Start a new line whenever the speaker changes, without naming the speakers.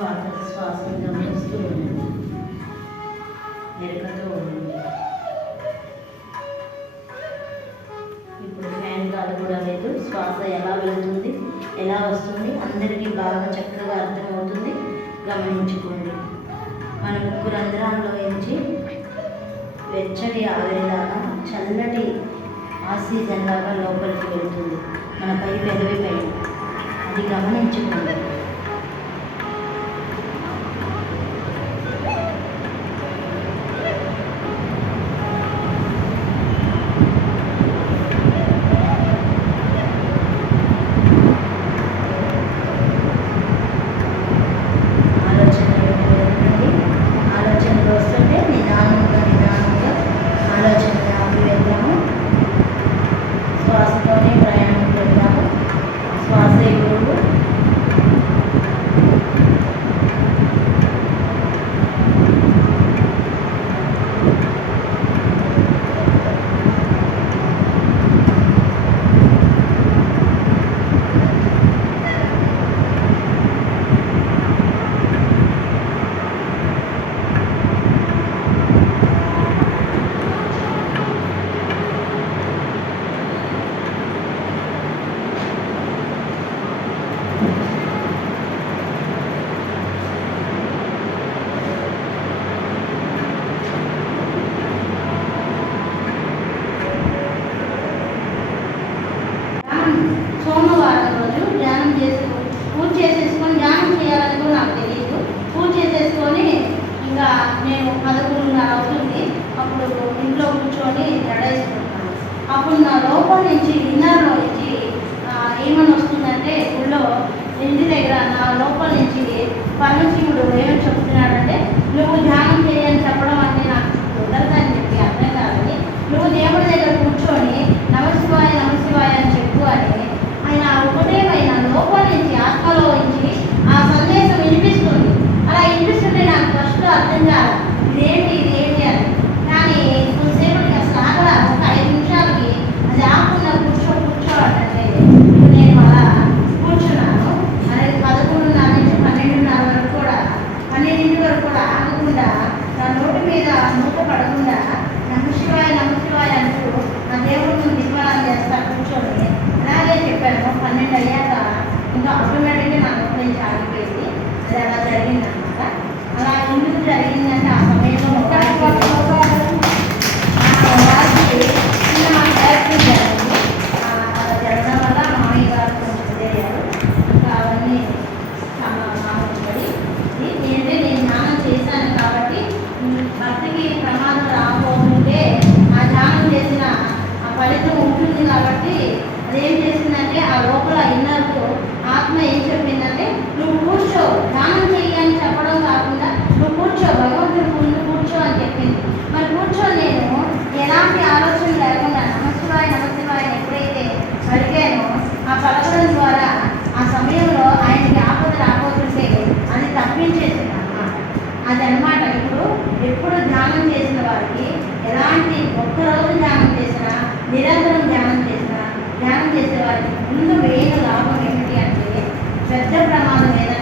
శ్వాస శ్వాసను గమనిస్తూ ఉండండి ఎరుకతో ఉండండి ఇప్పుడు ఫ్యాన్ కాదు కూడా లేదు. శ్వాస ఎలా వెళుతుంది ఎలా వస్తుంది అందరికీ బాగా చక్కగా అర్థమవుతుంది. గమనించుకోండి. మన ముక్కు రంధ్రాల్లో నుంచి వెచ్చటి ఆవిరిలాగా చల్లటి ఆక్సిజన్ లాగా లోపలికి వెళ్తుంది. మన పై పెదవి పైన. అది గమనించుకోండి. పదకొండున్నర అవుతుంది అప్పుడు ఇంట్లో కూర్చొని జడేసుకుంటాను అప్పుడు నా లోపల నుంచి ఇన్నర్లో నుంచి ఏమని వస్తుందంటే ఊళ్ళో ఇంటి దగ్గర నా లోపల నుంచి పరమశివుడు ఏమని చెప్తున్నాడంటే నువ్వు ధ్యానం చేయని చెప్పడం అంటే నాకు కుదరదని చెప్పి అర్థం కాదని నువ్వు దేవుడి దగ్గర కూర్చొని నమశివాయ నమశివాయ అని చెప్పు అని ఆయన ఒకటే ఆయన లోపల నుంచి ఆత్మలో నుంచి ఆ సందేశం వినిపిస్తుంది అలా వినిపిస్తుంటే నాకు ఫస్ట్ అర్థం కాదు ఇదేంటి ఇదేంటి అని కానీ కొంతసేపటికి అసలు ఆగల ఒక ఐదు నిమిషాలకి అది ఆకుండా కూర్చో కూర్చో అంటే ఇప్పుడు నేను అలా కూర్చున్నాను అనేది పదకొండున్నర నుంచి పన్నెండున్నర వరకు కూడా పన్నెండింటి వరకు కూడా ఆగకుండా నా నోటి మీద మూత పడకుండా నమశివాయ నమశివాయ అంటూ నా దేవుడిని నిర్మాణం చేస్తాను కాబట్టి అదేం చేసిందంటే ఆ లోపల ఇన్నర్కు ఆత్మ ఏం చెప్పిందంటే నువ్వు కూర్చో ధ్యానం చెయ్యి అని చెప్పడం కాకుండా నువ్వు కూర్చో భగవంతుడి ముందు కూర్చో అని చెప్పింది. మరి కూర్చో నేను ఎలాంటి ఆలోచన లేకుండా నమశివాయ నమశివాయ ఎప్పుడైతే అడిగానో ఆ పలకడం ద్వారా ఆ సమయంలో ఆయనకి ఆపద రాబోతుంటే అది తప్పించేసింది అన్నమాట అది అన్నమాట ఇప్పుడు ఎప్పుడు ధ్యానం చేసిన వారికి ఎలాంటి ఒక్కరోజు ధ్యానం చేసినా నిరంతరం ధ్యానం వారికి ముందు వేయని లాభం ఏమిటి అంటే పెద్ద ప్రమాదం ఏదైనా